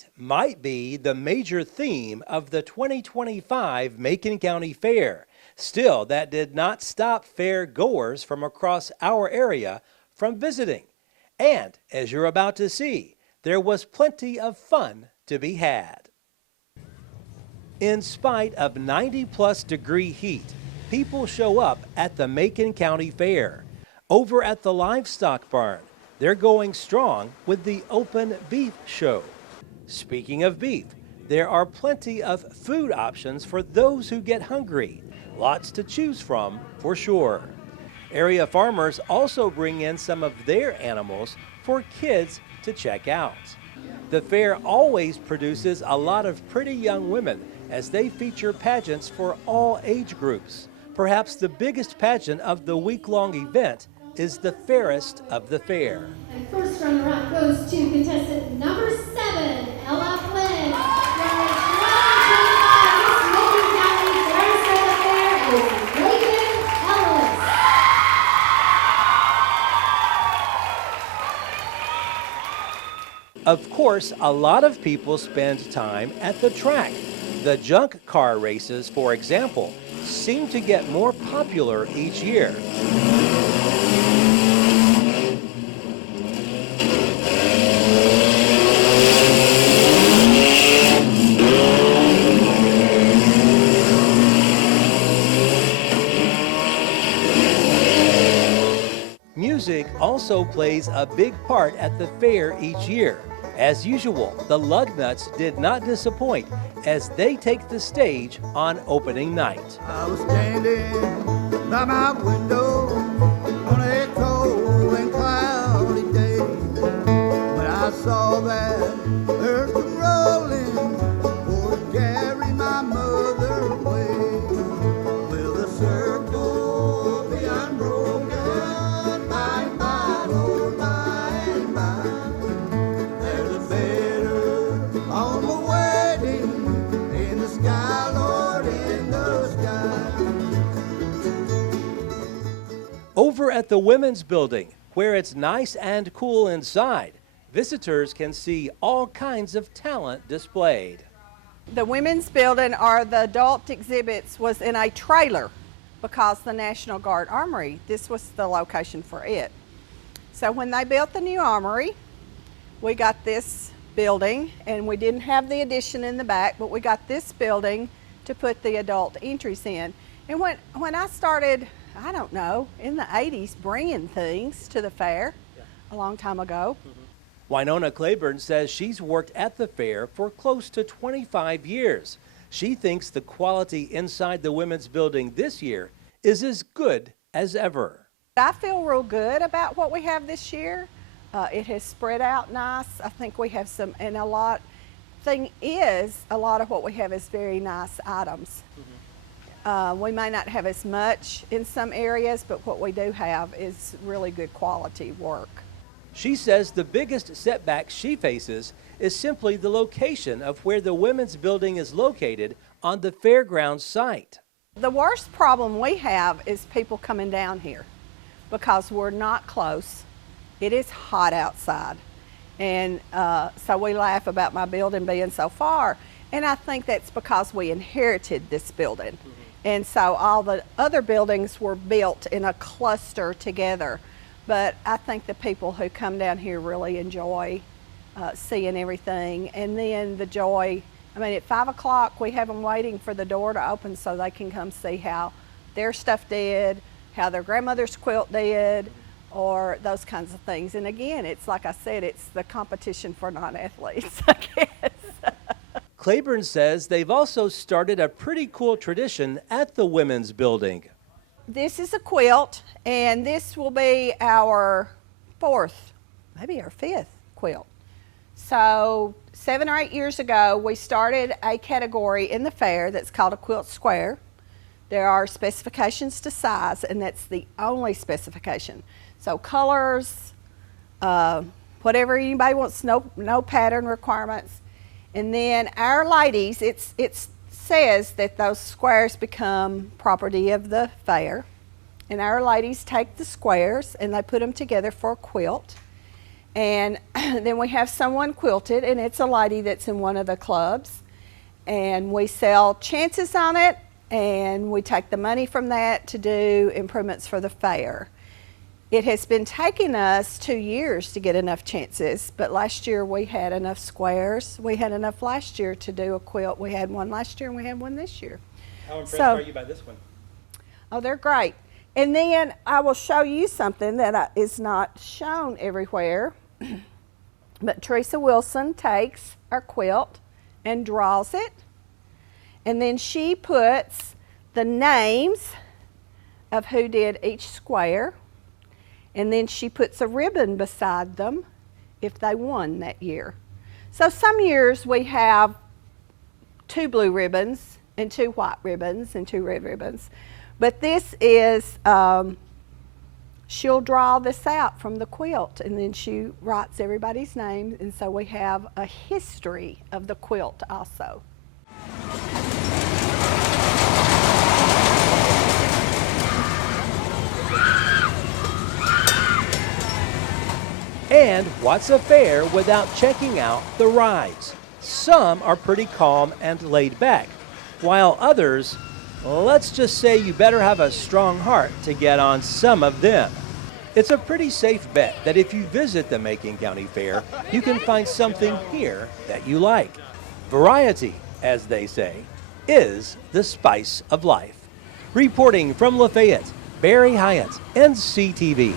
heat might be the major theme of the 2025 Macon County Fair. Still, that did not stop fair goers from across our area from visiting. And as you're about to see, there was plenty of fun to be had. In spite of 90-plus degree heat, people show up at the Macon County Fair. Over at the livestock barn, they're going strong with the open beef show. Speaking of beef, there are plenty of food options for those who get hungry. Lots to choose from, for sure. Area farmers also bring in some of their animals for kids to check out. The fair always produces a lot of pretty young women as they feature pageants for all age groups. Perhaps the biggest pageant of the week-long event is the fairest of the fair. And first runner-up goes to contestant number 7, Ella Flynn. Of course, a lot of people spend time at the track. The junk car races, for example, seem to get more popular each year. Music also plays a big part at the fair each year. As usual, the Lugnuts did not disappoint as they take the stage on opening night. I was standing by my window on a cold and cloudy day when I saw that earth rolling for to carry my mother away. Will the circle be unbroken by and by, Lord, by and by? There's a better on the wedding in the sky, Lord, in the sky. Over at the Women's Building, where it's nice and cool inside, visitors can see all kinds of talent displayed. The Women's Building, or the adult exhibits, was in a trailer because the National Guard Armory, this was the location for it. So when they built the new armory, we got this building, and we didn't have the addition in the back, but we got this building to put the adult entries in. And when I started, I don't know, in the 80s, bringing things to the fair a long time ago. Winona Claiborne says she's worked at the fair for close to 25 years. She thinks the quality inside the Women's Building this year is as good as ever. I feel real good about what we have this year. It has spread out nice. I think we have some, and a lot of what we have is very nice items. We may not have as much in some areas, but what we do have is really good quality work. She says the biggest setback she faces is simply the location of where the Women's Building is located on the fairgrounds site. The worst problem we have is people coming down here because we're not close. It is hot outside, and so we laugh about my building being so far, and I think that's because we inherited this building. And so all the other buildings were built in a cluster together. But I think the people who come down here really enjoy seeing everything. And then the joy, I mean, at 5 o'clock, we have them waiting for the door to open so they can come see how their stuff did, how their grandmother's quilt did, or those kinds of things. And again, it's like I said, it's the competition for non-athletes, I guess. Claiborne says they've also started a pretty cool tradition at the Women's Building. This is a quilt, and this will be our 4th, maybe our 5th quilt. So 7 or 8 years ago, we started a category in the fair that's called a quilt square. There are specifications to size, and that's the only specification. So colors, whatever anybody wants, no pattern requirements. And then our ladies, it says that those squares become property of the fair. And our ladies take the squares and they put them together for a quilt. And then we have someone quilted, and it's a lady that's in one of the clubs. And we sell chances on it, and we take the money from that to do improvements for the fair. It has been taking us 2 years to get enough chances, but last year we had enough squares. We had enough last year to do a quilt. We had one last year and we had one this year. How impressed are you by this one? Oh, they're great. And then I will show you something that is not shown everywhere. But Teresa Wilson takes our quilt and draws it. And then she puts the names of who did each square. And then she puts a ribbon beside them if they won that year. So some years we have 2 blue ribbons and 2 white ribbons and 2 red ribbons. But this is, she'll draw this out from the quilt, and then she writes everybody's name, and so we have a history of the quilt also. And what's a fair without checking out the rides? Some are pretty calm and laid back, while others, let's just say you better have a strong heart to get on some of them. It's a pretty safe bet that if you visit the Macon County Fair, you can find something here that you like. Variety, as they say, is the spice of life. Reporting from Lafayette, Barry Hyatt, NCTV.